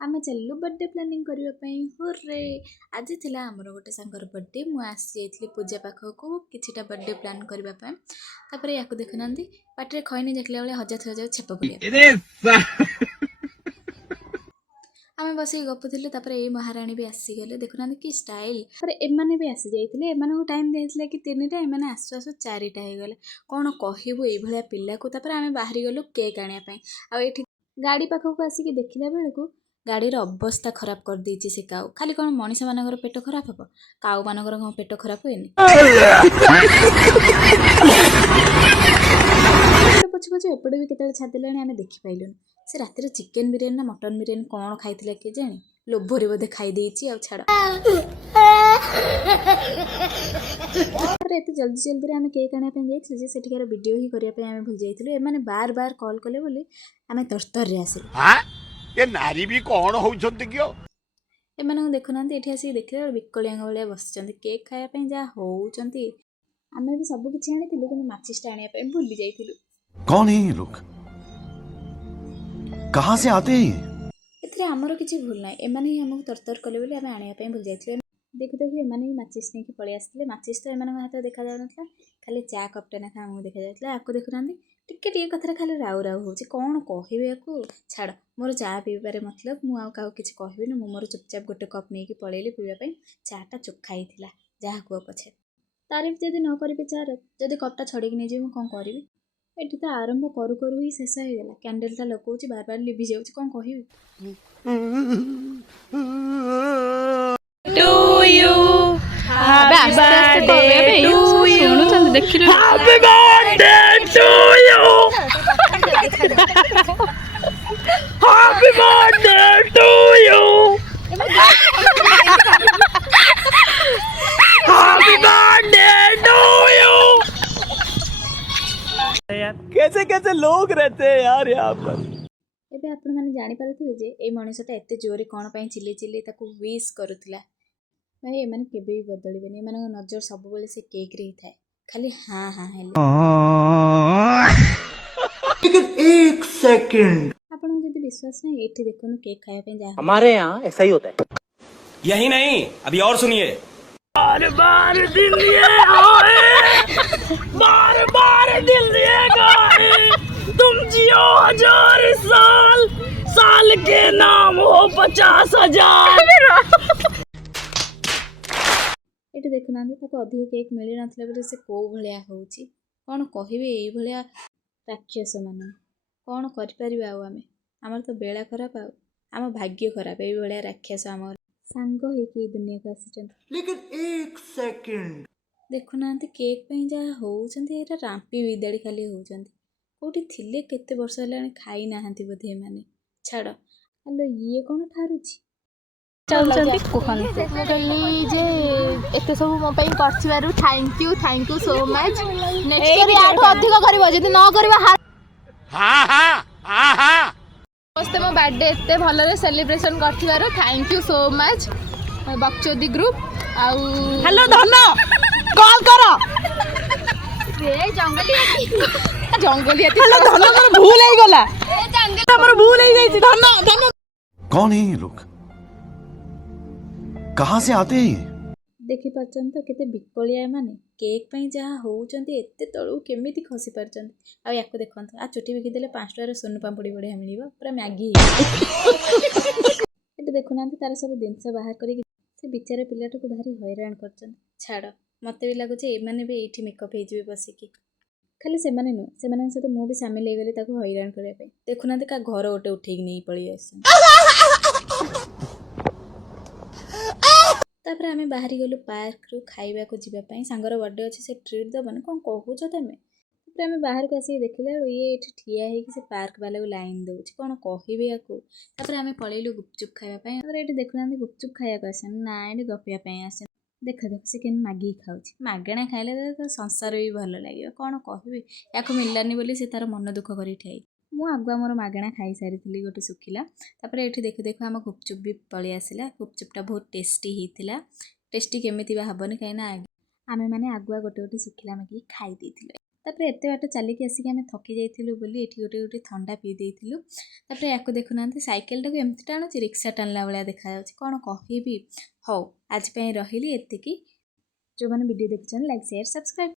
आमे चलू birthday planning करबा पई हुर्रे आज थिला हमर गोटे सांगर बर्थडे मु आसी जाइतली पूजा पाखो को किछिटा बर्थडे प्लान करबा पई तापर याको देखनांदी पाटरे खैनी देखला बेले हजा थजा छेप पुलिया आमे बसी गपुथिले तापर ए महारानी भी आसी गले देखनांदी की स्टाइल पर एमाने भी आसी जाइतले एमाने को टाइम देथिले कि 3टा एमाने आसु आसु 4टा हे गले कोन कहिबो ए भलिया पिल्ला को तापर आमे बाहरी गलु केक आनिया पई आ एठी गाड़ी पाखो को आसी के देखिला बेले को गाड़ी अवस्था खराब कर देछि से काउ खाली कोन मनीष मानकर पेट खराब हबो काउ मानकर कोन पेट खराब होइनी पछ पछ एपडे भी केतल छादिलानी आमे देखि पाइलुन से रातिर चिकन बिरियानी ना मटन बिरियानी कोन खाइथिला के जानी लोभरी बोधे खाई देछि आ छाड़ अरे एते जल्दी जल्दी आमे केक आने पे जाइथिलु जे सेठिकार वीडियो ही करिया पे आमे भूल जाइथिलु ए माने बार बार कॉल कले बोली आमे तरतर रे आसिलु हां ए नारी भी कोन होउछंती कियो ए माने देखुनांती एठी आसी देखले बिकलियां भलिया बसचंती केक खाया पे जा होउचंती आमे भी सब किछि आनिथिलु कि माचिस्टा आनिया पे भूल जाइथिलु कौन है ये लोग कहां से आते हैं एथरे हमरो किछि भूल नै एमाने ही हमको तरतर कले बोली आमे आनिया पे भूल जाइथिलु देखु देखु एमाने भी माचिस नै कि पळि आस्थिले माचिस तो एमाने हाथ देखा जाउ नथला खाली चा कपटे ना हमको देखा जाइतला आको देखुनांती टिके टिके कथरा खाली राउ राउ होछि कोन कहिबे याकू छाड़ मोर चा पीबारे मतलब मु आ काउ किछि कहबिनी मु मोर चुपचाप गोटे कप नै कि पळेली पीबा पई चाटा चोखाई थिला जहा को पछे तारीफ जदी न करबे चार जदी कपटा छडी कि नै जे मु कोन करबी एठी तो आरंभ करू करू ही शेष हो गला कैंडल ता लकोछि बार बार लिभि जाउछि कोन कहिबी to you happy birthday to you सुनु चंद देखिलु happy birthday to you happy birthday to you happy birthday to you कैसे कैसे लोग रहते हैं यार यहाँ पर एबे आपण माने जानि पारथुबे जे ए मनुष्यटा एते जोरे कोन पई चिल्ली चिल्ली ताको विश करूथला भाई एमाने केबे भी बदलिबेनी एमाने नजर सब बेले से केक रे थाए खाली हां हां हेले लेकिन एक सेकंड आपण जदी विश्वास नै एठी देखोनु केक खाया पे जा हमारे यहाँ ऐसा ही होता है यही नहीं अभी और सुनिए बार बार दिल ये आए बार बार दिल ये गाए तुम जियो 1000 साल साल के नाम हो 50,000 एठी देखुनांदी ताको अधिक केक मिली नथले बले से को भलिया होउची कोन कहिबे एई भलिया राक्षस माने कोन करि परिबा आ आमे हमर तो बेला खराब आ हम भाग्य खराब एई भलिया राक्षस हमर सांग हे कि दुनिया को आसीचंत लेकिन एक सेकंड देखुनांती केक पे जा होउचंती एटा रांपी विदाड़ी खाली होउचंती कोठी थिले केते वर्ष हलानी खाई नाहंती बधे माने छाड़ हलो ये कोन ठारुची चलचंती कोहंते मु कहली जे एते सब मो पई करथिबारु thank you so much next time आठो अधिक करबो जदी न करबो हां हां हां हां समस्त मो बर्थडे एते भलो रे सेलिब्रेशन करथिबारु थैंक यू सो मच बक्चोदी ग्रुप आउ हेलो धन कॉल करो रे जंगली हेलो धन हमर भूल हे गला जंगल हमर भूल हे जाई धन कौन है ये लोग कहां से आते हैं देखि परचन तो केते बिकलिया माने केक पई जा होउचंती एते तळु केमिति खसी परचन आ याको देखंत आ चोटी बिकि देले 5 टका रे सोनु पापड़ी बढिया मिलिबो पूरा मैगी एते देखुनांती तार सब दिनस बाहर करी से बिचारे पिलाटो को भारी हैरान करचन छाड़ मते भी लागो जे ए माने भी एठी मेकअप हे जिवे बसी की खाली से माने नो से माने से तो मु भी शामिल हे गेले ताको हैरान करे पे देखुनांती का घर ओटे उठेक नै पळी आछन तापर आमे बाहरी गलु पार्क रु खाइबा को जिबा पई सांगर बर्थडे अछि से ट्रीट दबन कोन कहू छ तमे तापर आमे बाहर को आसी देखले ये एठी ठिया हे कि से पार्क वाला को लाइन दउछ कोन कहिबे याको तापर आमे पळेलु गुपचुप खाइबा पई तापर एठी देखुनांती गुपचुप खाइया को आसन ना एठी गपिया पई आसन देख से केन मागी खाउछ मागणा खाइले तो संसार भी भलो लागियो कोन कहबे याको मिललानी बोली से तार मन दुख करी ठाई मु आगुआ मोर मागणा खाई सारी थिली गोटे सुखिला तापर एठी देखु देखु हम गुपचुप भी पळी आसिला गुपचुपटा बहुत टेस्टी हिथिला टेस्टी केमिति बा हबनी काइना आमे माने आगुआ गोटे गोटे सुखिला मागी खाई देथिले तापर एते बाट चलिक आसिक आम थकी जाइलु बोली एठी गोटे गोटे थंडा पी देइथिलु। तापर याको देखुनाहांती साइकेल टाको एमती टाणुची रिक्शा टाणला भलिया देखा जाउची कौन कहबी। हौ आज पई रहिली एतिकी। जो मैंने वीडियो देखुछन लाइक शेयर सब्सक्राइब।